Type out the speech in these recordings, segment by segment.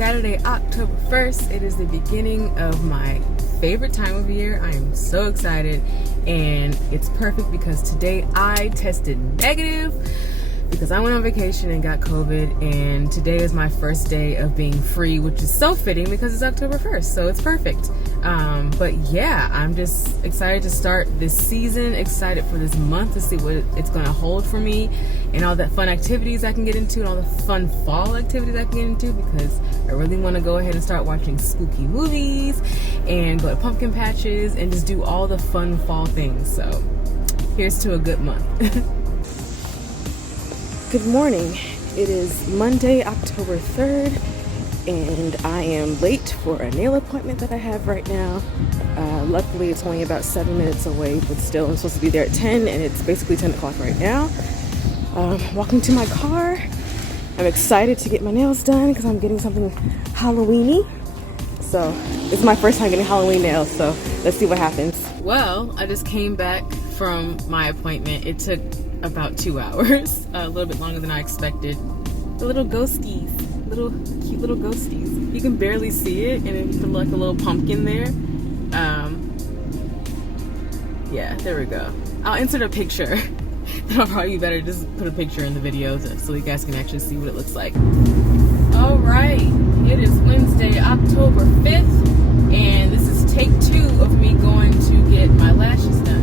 Saturday, October 1st. It is the beginning of my favorite time of year. I am so excited, and it's perfect because today I tested negative because I went on vacation and got COVID, and today is my first day of being free, which is so fitting because it's October 1st, so it's perfect. But yeah, I'm just excited to start this season, excited for this month to see what it's going to hold for me and all the fun activities I can get into and all the fun fall activities I can get into, because I really want to go ahead and start watching spooky movies and go to pumpkin patches and just do all the fun fall things. So here's to a good month. Good morning. It is Monday, October 3rd, and I am late for a nail appointment that I have right now. Luckily, it's only about 7 minutes away, but still, I'm supposed to be there at 10, and it's basically 10 o'clock right now. Walking to my car. I'm excited to get my nails done because I'm getting something Halloween-y. So, it's my first time getting Halloween nails, so let's see what happens. Well, I just came back from my appointment. It took about 2 hours, a little bit longer than I expected. The little ghosties, cute little ghosties. You can barely see it, and it put like a little pumpkin there. Yeah, there we go. I'll insert a picture. That'll probably be better. Just put a picture in the video so you guys can actually see what it looks like. All right, it is Wednesday, October 5th, and this is take 2 of me going to get my lashes done.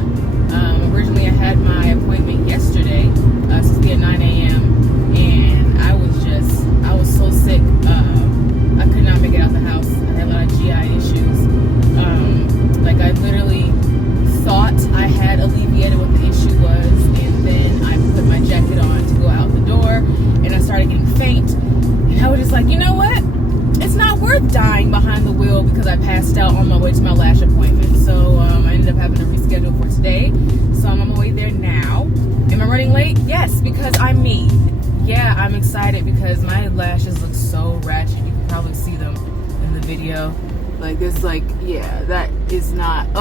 Originally I had my appointment yesterday, supposed to be at 9 a.m. and I was so sick, I could not make it out the house. I had a lot of GI issues. Like I literally thought I had alleviated what the issue was, and then I put my jacket on to go out the door, and I started getting faint, and I was just like, you know what? It's not worth dying behind the wheel because I passed out on my way to my lash appointment. So I ended up having to reschedule for today. So I'm on my way there now. Am I running late? Yes, because I'm me. Yeah, I'm excited because my lashes look so ratchet. You can probably see them in the video. Like this, like, yeah, that is not,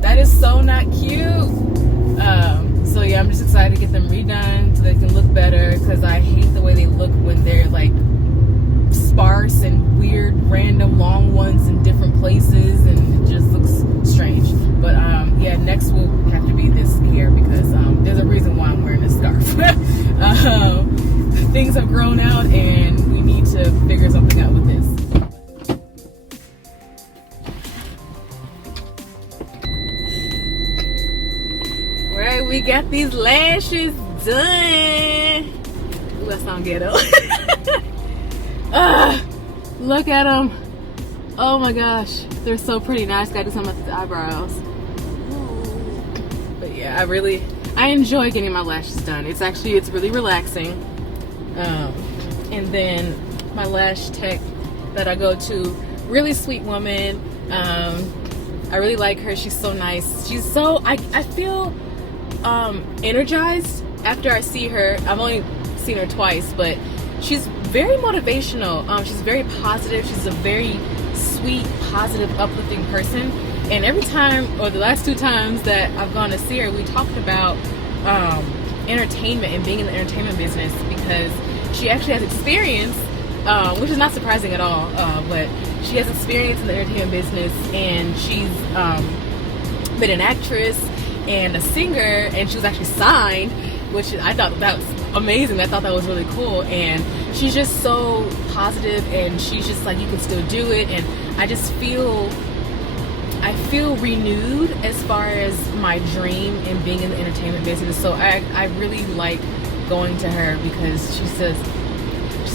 that is so not cute. So yeah, I'm just excited to get them redone so they can look better, because I hate the way they look when they're like sparse and weird, random long ones in different places, and it just looks strange. But yeah, next will have to be this hair, because there's a reason why I'm wearing this scarf. Things have grown out, and we need to figure something out with this. Right, we got these lashes done. Ooh, that sound ghetto. Look at them. Oh my gosh, they're so pretty. Now I just gotta do something with the eyebrows. But yeah, I enjoy getting my lashes done. It's really relaxing. And then my lash tech that I go to, really sweet woman. I really like her. She's so nice. She's so, I feel energized after I see her. I've only seen her twice, but she's very motivational. She's very positive. She's a very sweet, positive, uplifting person. And every time, or the last 2 times that I've gone to see her, we talked about entertainment and being in the entertainment business, because she actually has experience, which is not surprising at all, but she has experience in the entertainment business, and she's been an actress and a singer, and she was actually signed, which I thought that was amazing. I thought that was really cool, and she's just so positive, and she's just like, you can still do it, and I feel renewed as far as my dream in being in the entertainment business. So I really like going to her because she's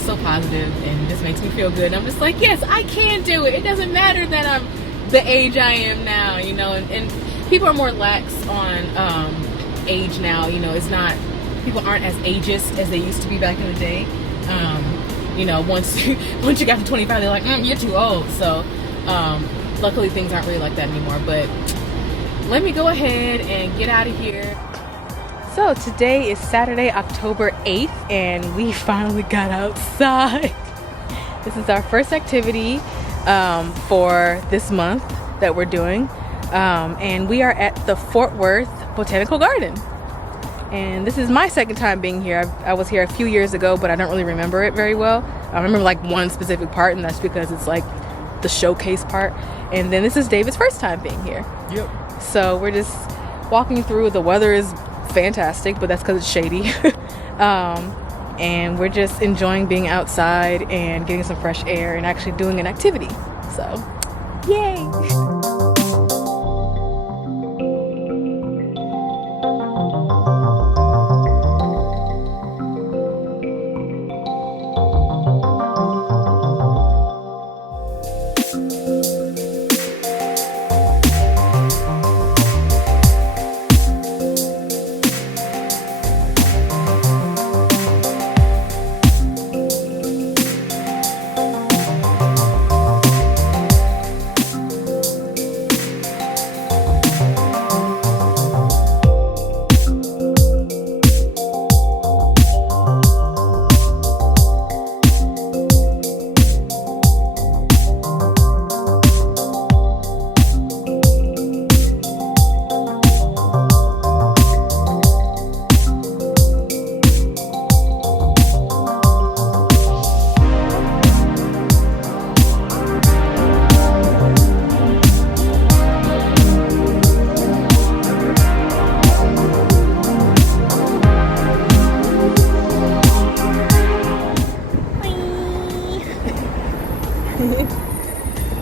so positive and just makes me feel good. And I'm just like, yes, I can do it. It doesn't matter that I'm the age I am now, you know, and people are more lax on age now, you know. It's not, people aren't as ageist as they used to be back in the day. You know, once you got to 25, they're like, you're too old. So luckily things aren't really like that anymore. But let me go ahead and get out of here. So today is Saturday, October 8th, and we finally got outside. This is our first activity for this month that we're doing. And we are at the Fort Worth Botanical Garden. And this is my second time being here. I was here a few years ago, but I don't really remember it very well. I remember like one specific part, and that's because it's like the showcase part. And then this is David's first time being here. Yep. So we're just walking through. The weather is fantastic, but that's because it's shady. And we're just enjoying being outside and getting some fresh air and actually doing an activity. So, yay!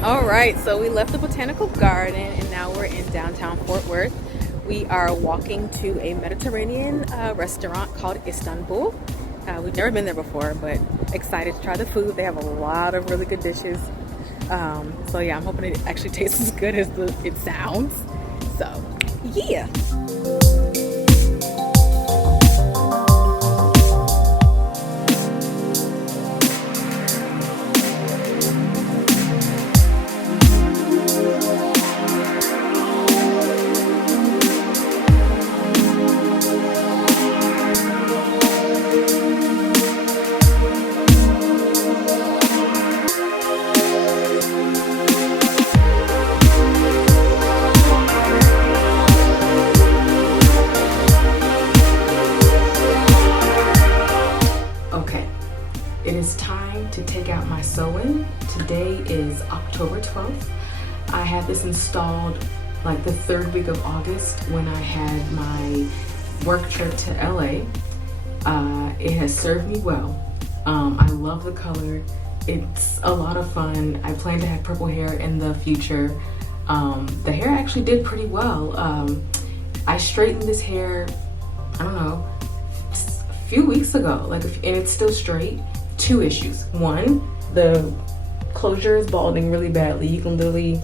All right, so we left the botanical garden and now we're in downtown Fort Worth. We are walking to a Mediterranean restaurant called Istanbul. We've never been there before, but excited to try the food. They have a lot of really good dishes. So yeah, I'm hoping it actually tastes as good as it sounds. So yeah. It is time to take out my sew-in. Today is October 12th. I had this installed like the third week of August when I had my work trip to LA. It has served me well. I love the color. It's a lot of fun. I plan to have purple hair in the future. The hair actually did pretty well. I straightened this hair, I don't know, a few weeks ago, and it's still straight. Two issues. One, the closure is balding really badly. You can literally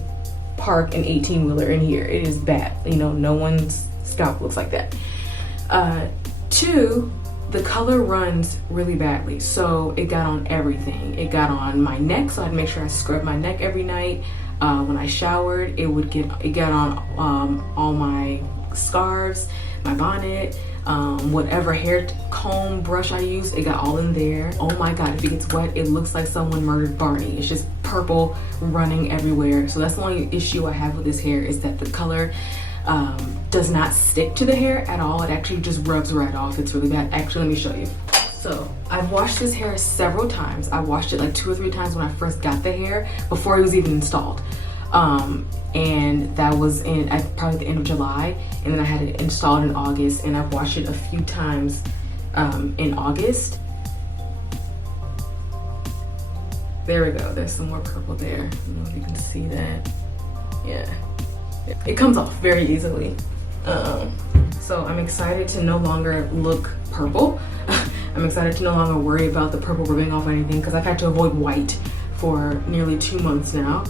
park an 18-wheeler in here. It is bad. You know, no one's scalp looks like that. Two, the color runs really badly. So it got on everything. It got on my neck, so I had to make sure I scrub my neck every night. When I showered, it got on all my scarves, my bonnet, whatever hair comb brush I use, it got all in there. Oh my god, if it gets wet, it looks like someone murdered Barney. It's just purple running everywhere. So that's the only issue I have with this hair, is that the color does not stick to the hair at all. It actually just rubs right off. It's really bad. Actually, let me show you. So I've washed this hair several times. I washed it like 2 or 3 times when I first got the hair, before it was even installed. And that was at probably the end of July, and then I had it installed in August, and I've washed it a few times in August. There we go. There's some more purple there. I don't know if you can see that. Yeah, it comes off very easily. So I'm excited to no longer look purple. I'm excited to no longer worry about the purple rubbing off anything, because I've had to avoid white for nearly 2 months now.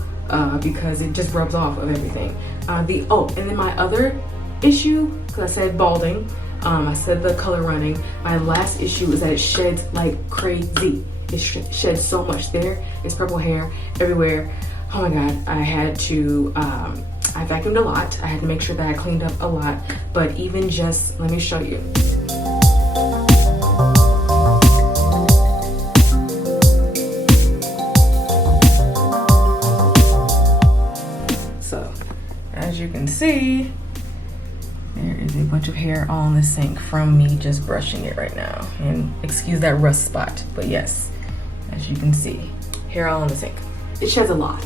Because it just rubs off of everything. And then my other issue, because I said balding, I said the color running. My last issue is that it sheds like crazy. It sheds so much there. It's purple hair everywhere. Oh my god, I had to, I vacuumed a lot. I had to make sure that I cleaned up a lot. But even just, let me show you. As you can see, There is a bunch of hair all in the sink from me just brushing it right now. And excuse that rust spot, but yes, as you can see, hair all in the sink. It sheds a lot.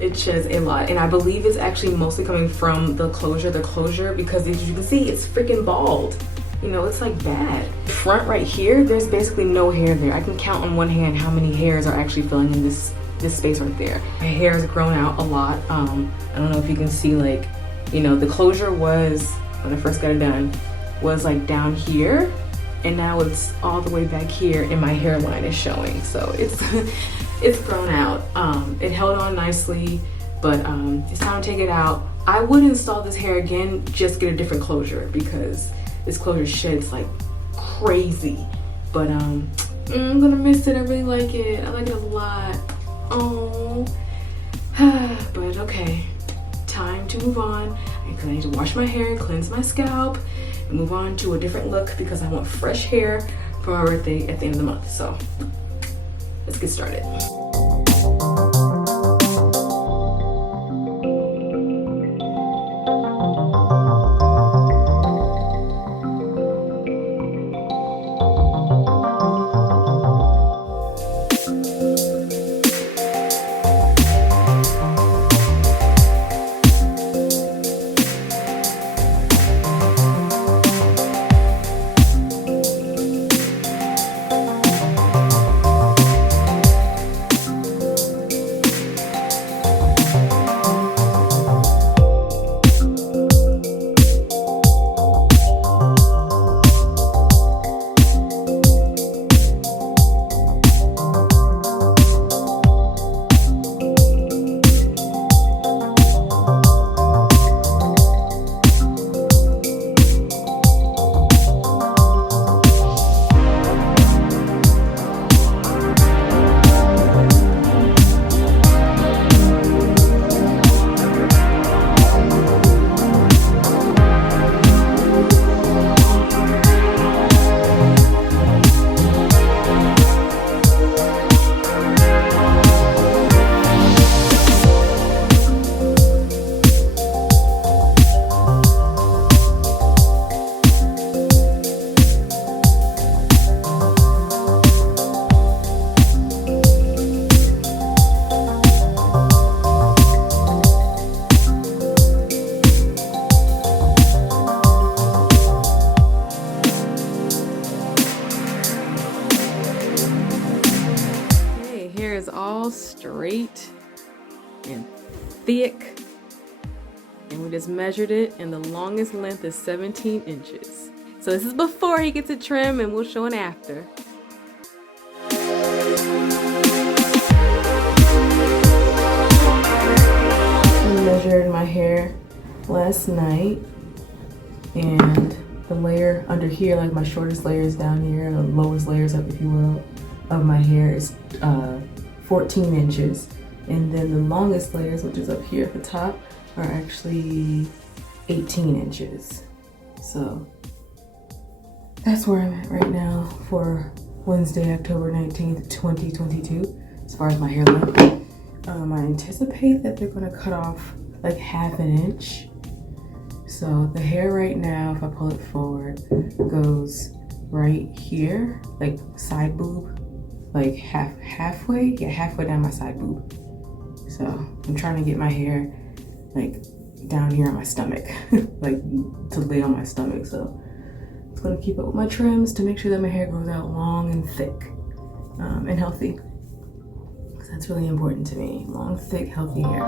It sheds a lot. And I believe it's actually mostly coming from the closure because as you can see, it's freaking bald. You know, it's like bad. Front right here, there's basically no hair there. I can count on one hand how many hairs are actually filling in this space right there. My hair has grown out a lot. I don't know if you can see, like, you know, the closure was, when I first got it done, was like down here, and now it's all the way back here and my hairline is showing. So it's it's grown out. It held on nicely, but it's time to take it out. I would install this hair again, just get a different closure because this closure sheds like crazy. But I'm gonna miss it. I really like it. I like it a lot. Oh, but okay, time to move on. I need to wash my hair, cleanse my scalp, and move on to a different look because I want fresh hair for my birthday at the end of the month. So let's get started. Straight and thick, and we just measured it, and the longest length is 17 inches. So this is before he gets it trimmed, and we'll show an after. I measured my hair last night, and the layer under here, like my shortest layer is down here, the lowest layers up, if you will, of my hair is 14 inches, and then the longest layers, which is up here at the top, are actually 18 inches. So that's where I'm at right now for Wednesday, October 19th, 2022, as far as my hair length. I anticipate that they're gonna cut off like ½ inch. So the hair right now, if I pull it forward, goes right here, like side boob, like halfway down my side boob. So I'm trying to get my hair like down here on my stomach, like to lay on my stomach. So it's gonna keep up with my trims to make sure that my hair grows out long and thick and healthy. Because that's really important to me. Long, thick, healthy hair.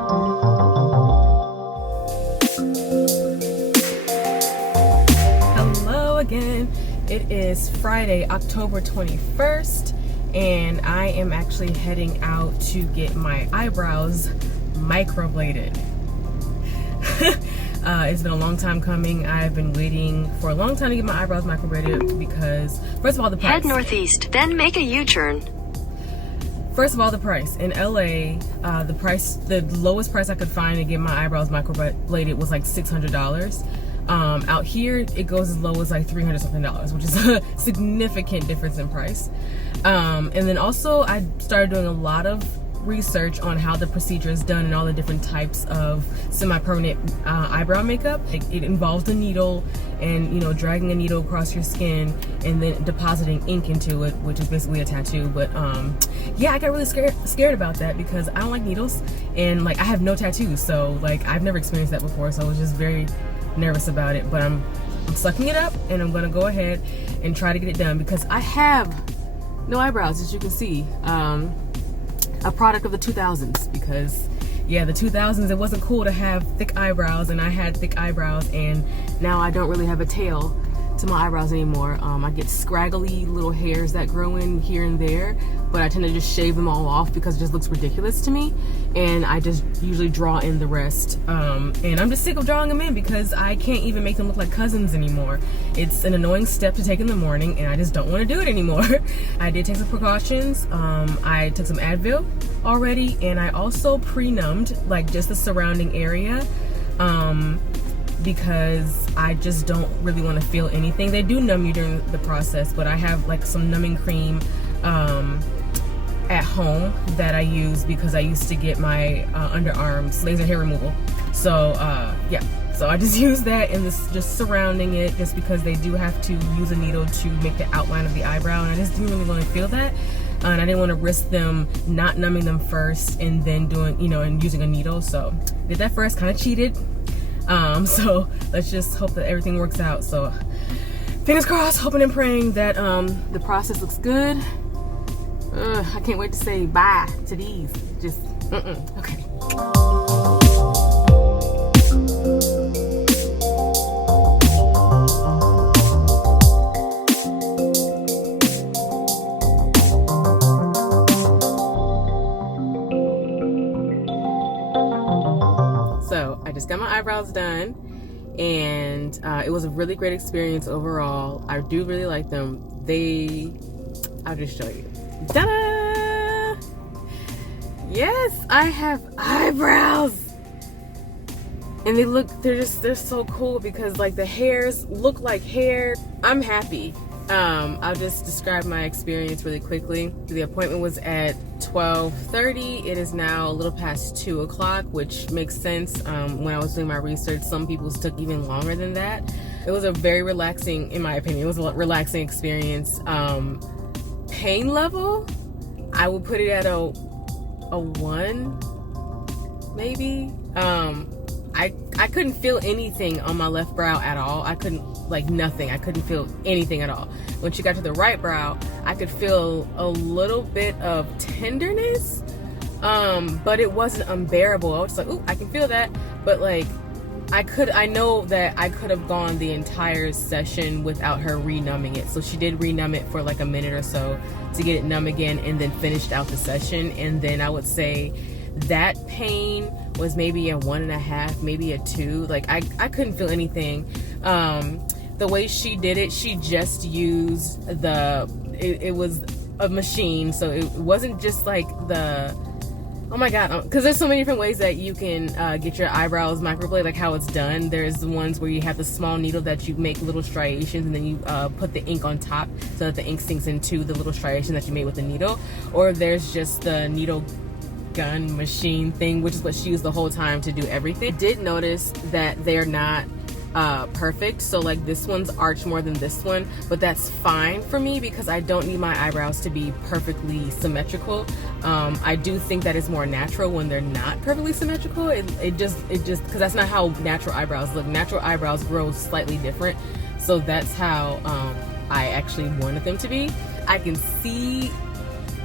Hello again. It is Friday, October 21st. And I am actually heading out to get my eyebrows microbladed. It's been a long time coming. I've been waiting for a long time to get my eyebrows microbladed because, first of all, the price. Head northeast, then make a U-turn. First of all, the price. In LA, the lowest price I could find to get my eyebrows microbladed was like $600. Out here, it goes as low as like $300 something, which is a significant difference in price. And then also, I started doing a lot of research on how the procedure is done and all the different types of semi-permanent eyebrow makeup. It involves a needle and, you know, dragging a needle across your skin and then depositing ink into it, which is basically a tattoo. But yeah, I got really scared about that because I don't like needles, and like I have no tattoos, so like I've never experienced that before, so I was just very nervous about it. But I'm sucking it up, and I'm gonna go ahead and try to get it done because I have no eyebrows, as you can see. A product of the 2000s, because yeah, the 2000s, it wasn't cool to have thick eyebrows, and I had thick eyebrows, and now I don't really have a tail to my eyebrows anymore. I get scraggly little hairs that grow in here and there, but I tend to just shave them all off because it just looks ridiculous to me, and I just usually draw in the rest. And I'm just sick of drawing them in because I can't even make them look like cousins anymore. It's an annoying step to take in the morning, and I just don't want to do it anymore. I did take some precautions. I took some Advil already, and I also pre-numbed like just the surrounding area, because I just don't really want to feel anything. They do numb you during the process, but I have like some numbing cream at home that I use because I used to get my underarms laser hair removal. So yeah, so I just use that and this just surrounding it, just because they do have to use a needle to make the outline of the eyebrow, and I just didn't really want to feel that. And I didn't want to risk them not numbing them first and then doing, you know, and using a needle. So did that first, kind of cheated. So let's just hope that everything works out. So fingers crossed, hoping and praying that the process looks good. I can't wait to say bye to these. Just, okay. So I just got my eyebrows done, and it was a really great experience overall. I do really like them. I'll just show you. Ta-da! Yes, I have eyebrows, and they're so cool because like the hairs look like hair. I'm happy. I'll just describe my experience really quickly. The appointment was at 12:30. It is now a little past 2 o'clock, which makes sense. When I was doing my research, some people's took even longer than that. It was a very relaxing, in my opinion, it was a relaxing experience. Pain level, I would put it at a 1, maybe. I couldn't feel anything on my left brow at all. I couldn't, like nothing. I couldn't feel anything at all. When she got to the right brow, I could feel a little bit of tenderness, but it wasn't unbearable. I was like, ooh, I can feel that. But like, I know that I could have gone the entire session without her renumbing it. So she did renumb it for like a minute or so to get it numb again, and then finished out the session. And then I would say that pain was maybe a 1.5, maybe a 2. Like I couldn't feel anything. The way she did it, she just used it was a machine, so it wasn't just like oh my god, because there's so many different ways that you can get your eyebrows microbladed, like how it's done. There's the ones where you have the small needle that you make little striations, and then you put the ink on top so that the ink sinks into the little striation that you made with the needle. Or there's just the needle gun machine thing, which is what she used the whole time to do everything. I did notice that they're not perfect, so like this one's arched more than this one, but that's fine for me because I don't need my eyebrows to be perfectly symmetrical. I do think that it's more natural when they're not perfectly symmetrical. It just because that's not how natural eyebrows look. Natural eyebrows grow slightly different, so that's how I actually wanted them to be. I can see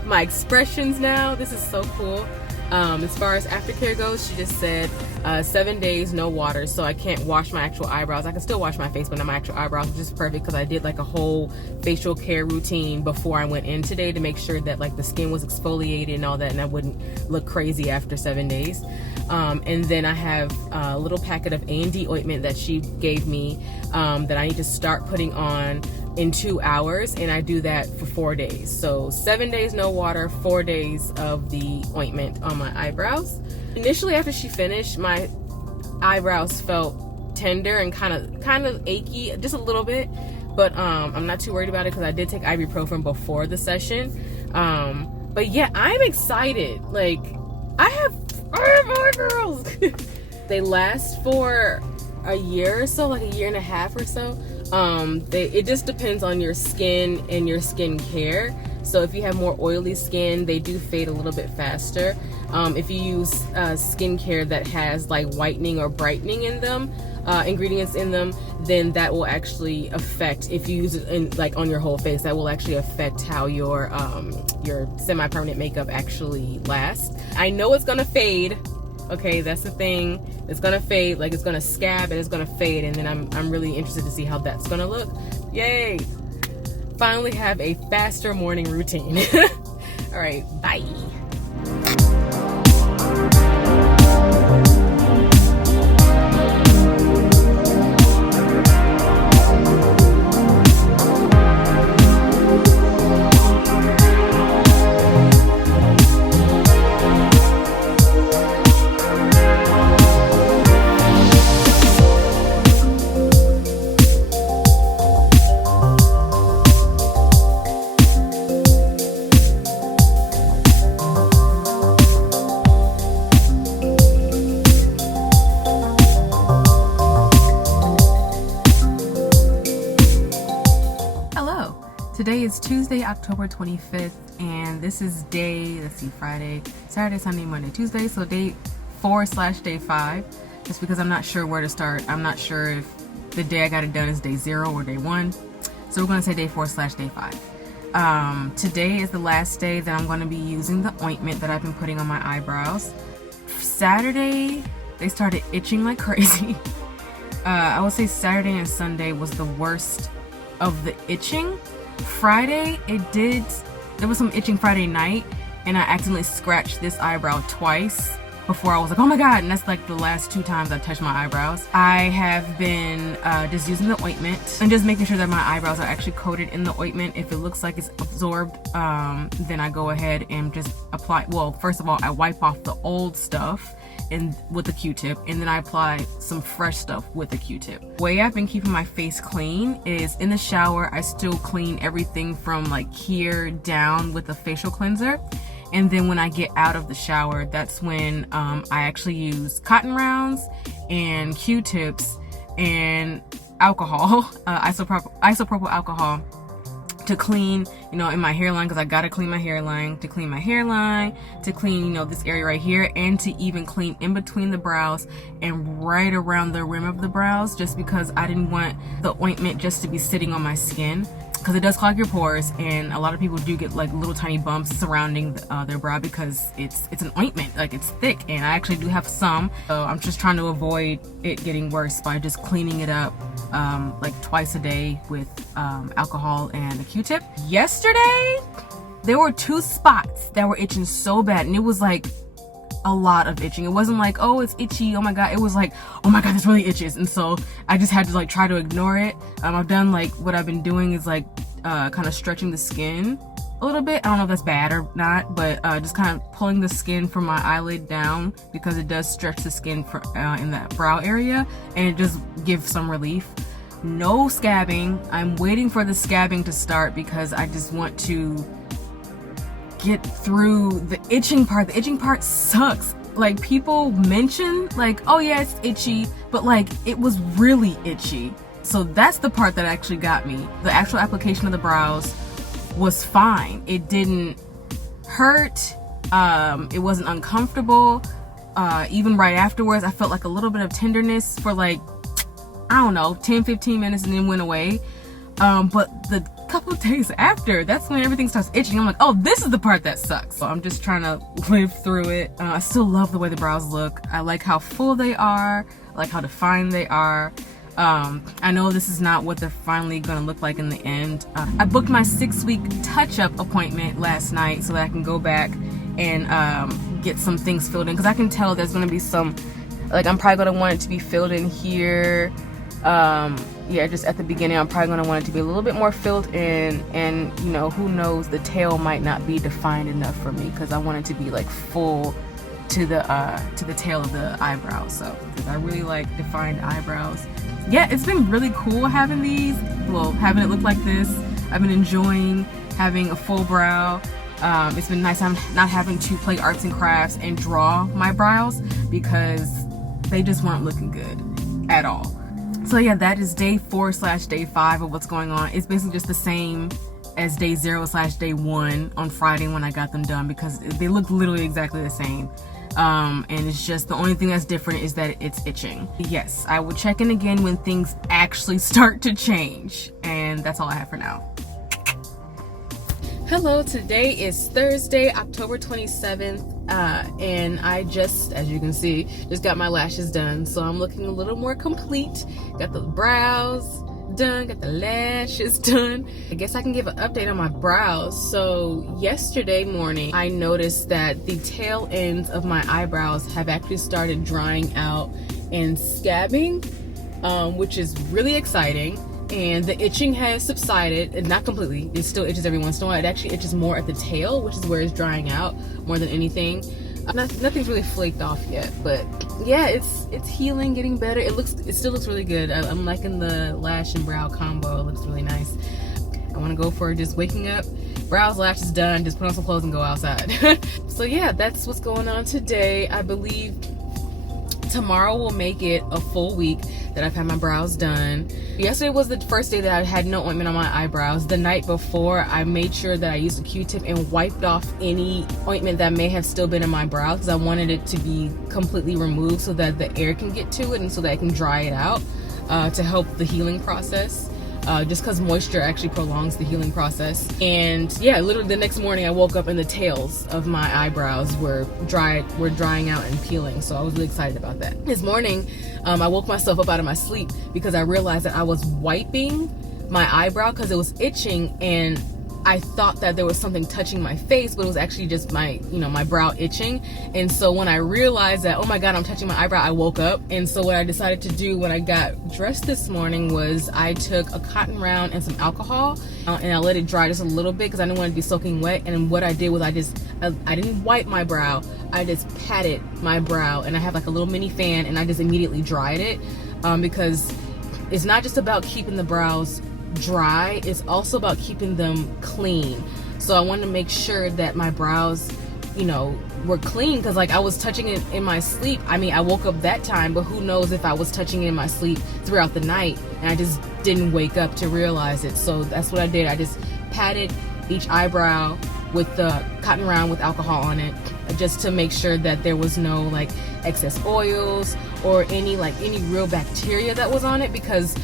my expressions now. This is so cool. As far as aftercare goes, she just said 7 days no water, so I can't wash my actual eyebrows. I can still wash my face, but not my actual eyebrows, which is perfect because I did like a whole facial care routine before I went in today to make sure that like the skin was exfoliated and all that, and I wouldn't look crazy after 7 days. And then I have a little packet of A&D ointment that she gave me that I need to start putting on in 2 hours, and I do that for 4 days. So 7 days no water, 4 days of the ointment on my eyebrows. Initially, after she finished, my eyebrows felt tender and kind of achy, just a little bit, but I'm not too worried about it because I did take ibuprofen before the session. But yeah, I'm excited. Like, I have eyebrows. They last for a year or so, like a year and a half or so. It just depends on your skin and your skin care. So if you have more oily skin, they do fade a little bit faster. If you use skincare that has like whitening or brightening in them, ingredients in them, then that will actually affect, if you use it in, like on your whole face, that will actually affect how your semi-permanent makeup actually lasts. I know it's gonna fade. Okay, that's the thing. It's gonna fade, like it's gonna scab and it's gonna fade, and then I'm really interested to see how that's gonna look. Yay! Finally have a faster morning routine. All right, bye. Today is Tuesday, October 25th, and this is day, let's see, Friday, Saturday, Sunday, Monday, Tuesday, so day 4/day 5, just because I'm not sure where to start. I'm not sure if the day I got it done is day 0 or day 1, so we're going to say day 4/day 5. Today is the last day that I'm going to be using the ointment that I've been putting on my eyebrows. Saturday, they started itching like crazy. I would say Saturday and Sunday was the worst of the itching. Friday, there was some itching Friday night, and I accidentally scratched this eyebrow twice before I was like, oh my god, and that's like the last 2 times I touched my eyebrows. I have been just using the ointment and just making sure that my eyebrows are actually coated in the ointment. If it looks like it's absorbed, then I go ahead and just apply, well, first of all, I wipe off the old stuff with a Q-tip, and then I apply some fresh stuff with a Q-tip. The way I've been keeping my face clean is in the shower, I still clean everything from like here down with a facial cleanser. And then when I get out of the shower, that's when I actually use cotton rounds and Q-tips and alcohol, isopropyl alcohol, to clean, you know, in my hairline, because I gotta clean my hairline, to clean to clean, you know, this area right here, and to even clean in between the brows and right around the rim of the brows, just because I didn't want the ointment just to be sitting on my skin, because it does clog your pores, and a lot of people do get like little tiny bumps surrounding their brow because it's an ointment, like it's thick, and I actually do have some, so I'm just trying to avoid it getting worse by just cleaning it up like twice a day with alcohol and a Q-tip. Yesterday, there were 2 spots that were itching so bad, and it was like a lot of itching. It wasn't like, oh, it's itchy, oh my god. It was like, oh my god, this really itches. And so I just had to like try to ignore it. I've done like, what I've been doing is like kind of stretching the skin a little bit. I don't know if that's bad or not, but just kind of pulling the skin from my eyelid down, because it does stretch the skin in that brow area, and it just gives some relief. No scabbing. I'm waiting for the scabbing to start because I just want to get through the itching part. The itching part sucks. Like, people mention like, oh yeah, it's itchy, but like it was really itchy. So that's the part that actually got me. The actual application of the brows was fine. It didn't hurt. It wasn't uncomfortable. Even right afterwards, I felt like a little bit of tenderness for like, I don't know, 10-15 minutes, and then went away. But the couple of days after, that's when everything starts itching. I'm like, oh, this is the part that sucks. So I'm just trying to live through it. I still love the way the brows look. I like how full they are. I like how defined they are. I know this is not what they're finally gonna look like in the end. I booked my 6-week touch-up appointment last night so that I can go back and get some things filled in, because I can tell there's gonna be some, like, I'm probably gonna want it to be filled in here. Yeah, just at the beginning, I'm probably gonna want it to be a little bit more filled in, and you know, who knows, the tail might not be defined enough for me, because I want it to be like full to the tail of the eyebrow. So, because I really like defined eyebrows. Yeah, it's been really cool having these, well, having it look like this. I've been enjoying having a full brow. It's been nice. I'm not having to play arts and crafts and draw my brows because they just weren't looking good at all. So yeah, that is day 4/day 5 of what's going on. It's basically just the same as day 0/day 1 on Friday when I got them done, because they look literally exactly the same. And it's just the only thing that's different is that it's itching. Yes, I will check in again when things actually start to change, and that's all I have for now. Hello, today is Thursday, October 27th, and I just, as you can see, just got my lashes done, so I'm looking a little more complete. Got the brows done, got the lashes done. I guess I can give an update on my brows. So yesterday morning, I noticed that the tail ends of my eyebrows have actually started drying out and scabbing, which is really exciting. And the itching has subsided, and not completely, it still itches every once in a while. It actually itches more at the tail, which is where it's drying out more than anything. Nothing's really flaked off yet, but yeah, it's healing, getting better. It still looks really good. I'm liking the lash and brow combo. It looks really nice. I want to go for just waking up, brows, lashes done, just put on some clothes and go outside. So yeah, that's what's going on today. I believe tomorrow will make it a full week that I've had my brows done. Yesterday was the first day that I had no ointment on my eyebrows. The night before, I made sure that I used a Q-tip and wiped off any ointment that may have still been in my brows, because I wanted it to be completely removed so that the air can get to it and so that I can dry it out to help the healing process. Just because moisture actually prolongs the healing process. And yeah, literally the next morning I woke up and the tails of my eyebrows were drying out and peeling. So I was really excited about that. This morning, I woke myself up out of my sleep because I realized that I was wiping my eyebrow because it was itching, and I thought that there was something touching my face, but it was actually just my brow itching. And so when I realized that, oh my God, I'm touching my eyebrow, I woke up. And so what I decided to do when I got dressed this morning was I took a cotton round and some alcohol, and I let it dry just a little bit because I didn't want it to be soaking wet. And what I did was I didn't wipe my brow, I just patted my brow, and I have like a little mini fan, and I just immediately dried it, because it's not just about keeping the brows dry, it's also about keeping them clean. So I wanted to make sure that my brows, were clean, because like I was touching it in my sleep. I mean, I woke up that time, but who knows if I was touching it in my sleep throughout the night and I just didn't wake up to realize it. So that's what I did. I just patted each eyebrow with the cotton round with alcohol on it, just to make sure that there was no like excess oils or any real bacteria that was on it, because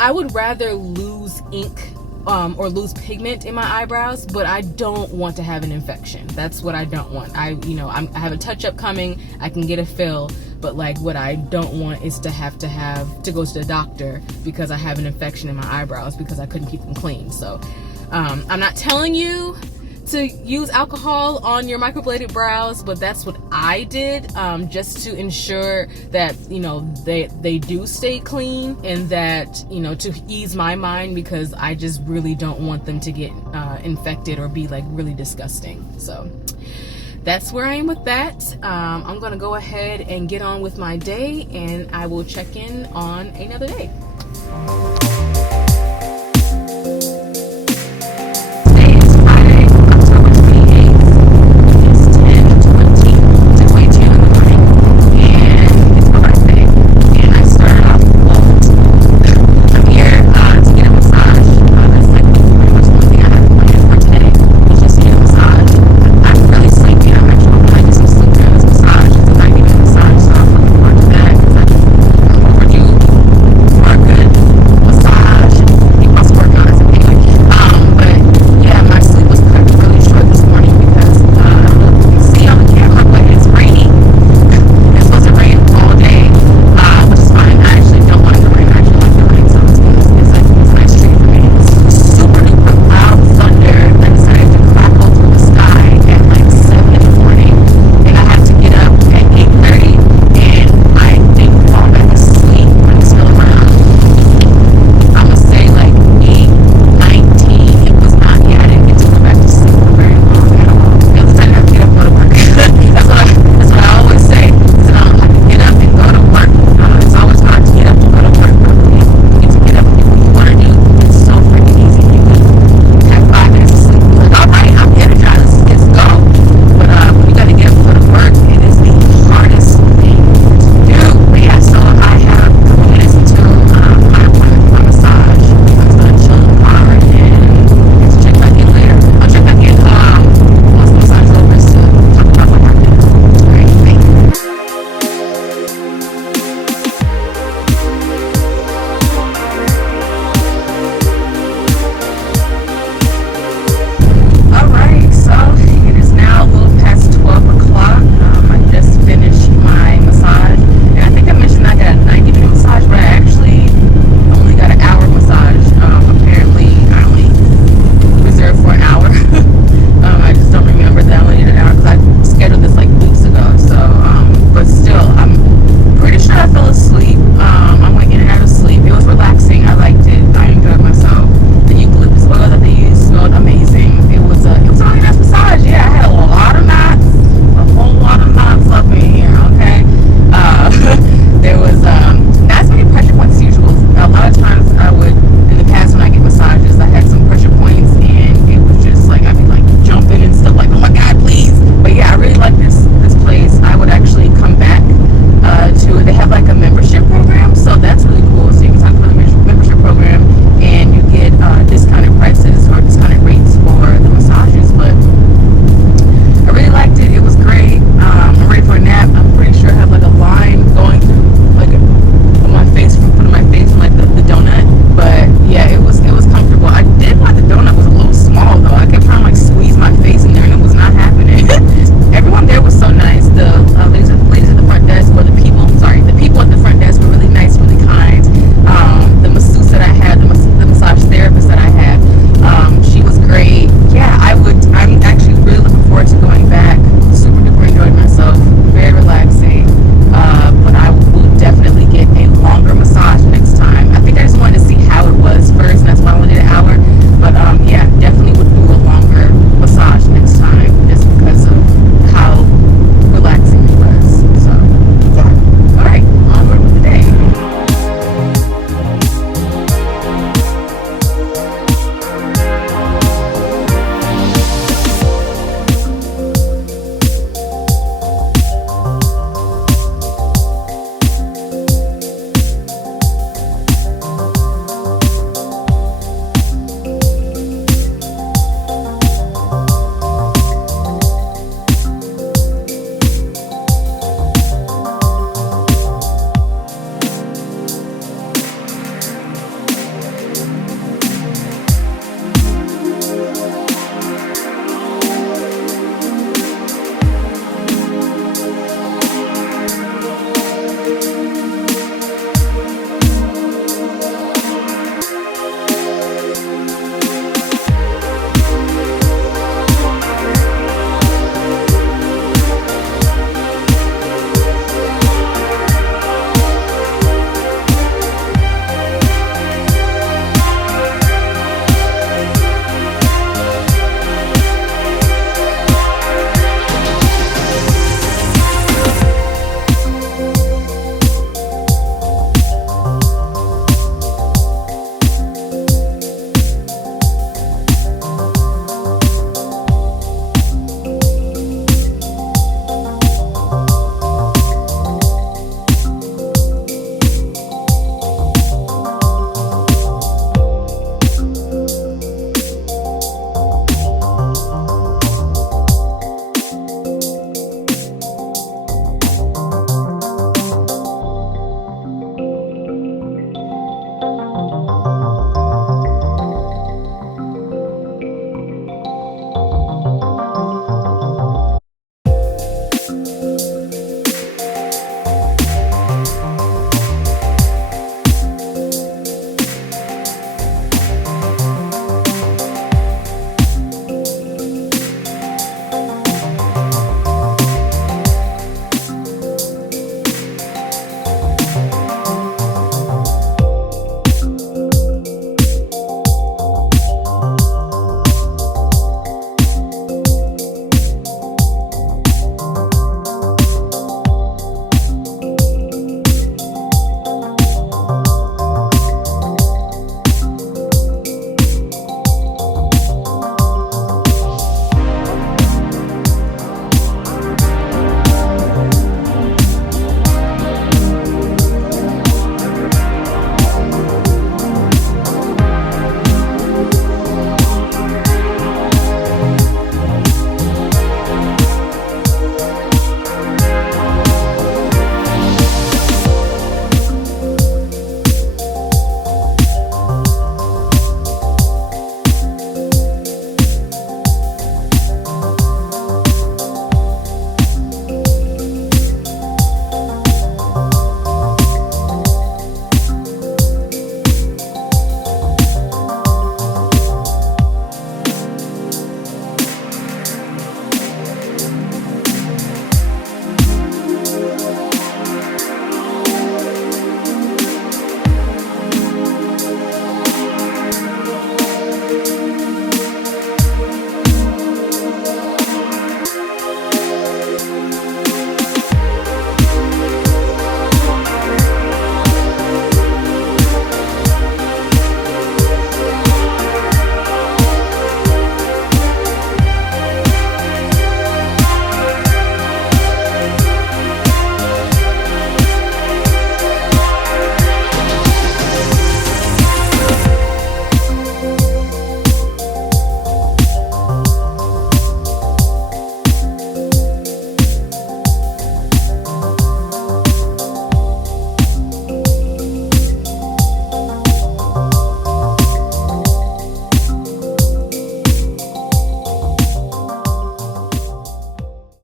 I would rather lose ink or lose pigment in my eyebrows, but I don't want to have an infection. That's what I don't want. I have a touch-up coming, I can get a fill, but like what I don't want is to have to go to the doctor because I have an infection in my eyebrows because I couldn't keep them clean. So I'm not telling you to use alcohol on your microbladed brows, but that's what I did, just to ensure that they do stay clean, and that to ease my mind, because I just really don't want them to get infected or be like really disgusting. So that's where I am with that. I'm gonna go ahead and get on with my day, and I will check in on another day.